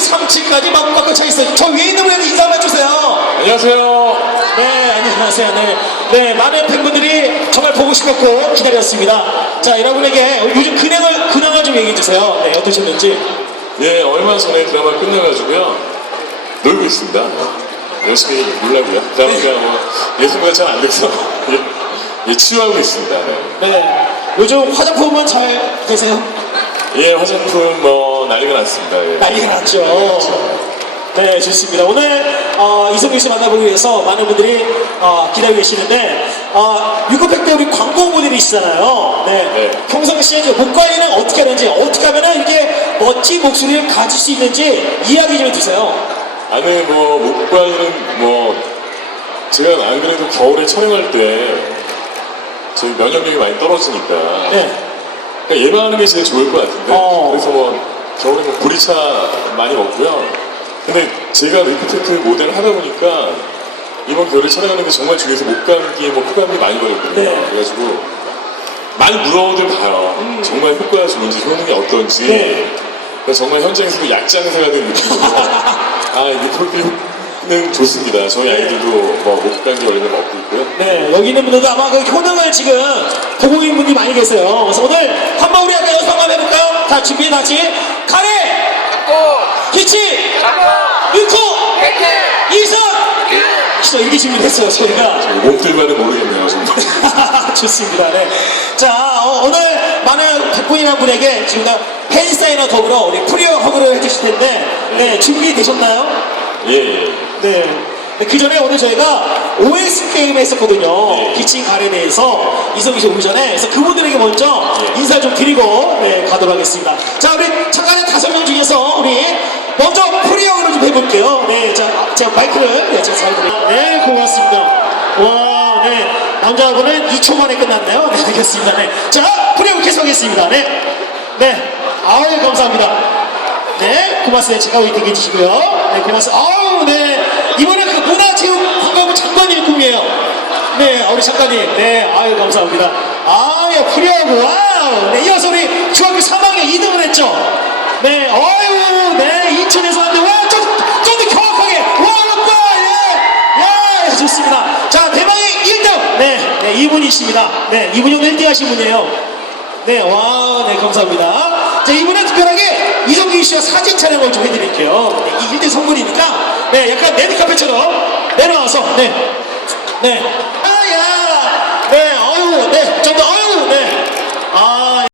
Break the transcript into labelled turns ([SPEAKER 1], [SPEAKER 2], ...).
[SPEAKER 1] 3층까지 꽉꽉 차 있어요. 저 위에 있는 분한테 인사 한번 해주세요.
[SPEAKER 2] 안녕하세요.
[SPEAKER 1] 네, 안녕하세요. 네, 많은 팬분들이 정말 보고 싶었고 기다렸습니다. 자, 여러분에게 요즘 근황을 좀 얘기해 주세요. 네, 어떠셨는지.
[SPEAKER 2] 예, 얼마 전에 드라마 끝나가지고요. 놀고 있습니다. 열심히 놀라고요. 드라마가 뭐 예상보다 잘 안 돼서 예, 치유하고 있습니다.
[SPEAKER 1] 네, 요즘 화장품은 잘 되세요?
[SPEAKER 2] 예, 화장품 뭐 난리가 났습니다. 예.
[SPEAKER 1] 난리가 났죠. 네, 좋습니다. 오늘 이성균 씨 만나보기 위해서 많은 분들이 기다리고 계시는데 유급팩 때 우리 광고 모델이시잖아요. 네. 평상시에 이제 목 관리는 어떻게 하는지, 어떻게 하면 이렇게 멋진 목소리를 가질 수 있는지 이야기 좀 해주세요.
[SPEAKER 2] 아니 목 관리는 제가 안 그래도 겨울에 촬영할 때 저희 면역력이 많이 떨어지니까
[SPEAKER 1] 네.
[SPEAKER 2] 그러니까 예방하는 게 제일 좋을 것 같은데 그래서 겨울에 보리차 많이 먹고요. 근데 제가 리프테크 모델을 하다 보니까 이번 겨울에 촬영하는 게 정말 중요해서 목감기, 코감기 많이 걸렸거든요.
[SPEAKER 1] 네.
[SPEAKER 2] 그래가지고 많이 물어오들 봐요. 정말 효과가 좋은지, 효능이 어떤지.
[SPEAKER 1] 네.
[SPEAKER 2] 그래서 정말 현장에서도 약장사가 된 느낌으로 이 프로필은 좋습니다. 저희 아이들도 목감기 걸리면 먹고 있고요.
[SPEAKER 1] 네, 여기 있는 분들도 아마 그 효능을 지금 보고 있는 분들이 많이 계세요. 그래서 오늘 한번 우리 약간 연습 한번 해볼까요? 다 준비 같이 가래! 기치! 유코! 이성! 진짜 이렇게 준비했어요, 저희가.
[SPEAKER 2] 몸들만은 모르겠네요, 정말.
[SPEAKER 1] 좋습니다. 네. 자, 오늘 많은 백분이라는 분에게 지금 팬사인과 더불어 우리 프리어 허그를 해주실 텐데, 네, 준비되셨나요?
[SPEAKER 2] 예.
[SPEAKER 1] 네. 그 전에 오늘 저희가 OX 게임을 했었거든요.
[SPEAKER 2] 네.
[SPEAKER 1] 기친 가래에 대해서 이성기 씨 오기 전에. 그래서 그분들에게 먼저 인사 좀 드리고 가도록 하겠습니다. 자, 우리 참가자 5명 중에서 우리 먼저 프리어를 좀 해볼게요. 네, 자, 제가 마이크를 제가 잘 드릴게요. 네, 고맙습니다. 와, 네. 남자분은 2초 만에 끝났네요. 네, 알겠습니다. 네. 자, 프리어 계속하겠습니다. 네. 네. 아유, 감사합니다. 네, 고맙습니다. 제가 여기 대기해 주시고요. 네, 고맙습니다. 아우, 네. 이번엔 그 문화체육관광부 장관님 꿈이에요. 네, 우리 장관님. 네, 아유, 감사합니다. 아유, 프리어고, 와우. 네, 이어서 우리 중학교 3학년 2등을 했죠. 네, 아유, 네, 인천에서 왔는데, 와, 좀 더 정확하게. 와, 오빠, 예. 좋습니다. 자, 대망의 1등. 네, 이분이십니다. 네, 이분이 오늘 1등 하신 분이에요. 네, 와, 네, 감사합니다. 자, 이분은 특별하게 이성균 씨와 사진 촬영을 좀 해드릴게요. 네, 이 1등 선물이니까, 네, 약간 레드카펫처럼 내려와서, 네. 네. 네, 어유, 네, 좀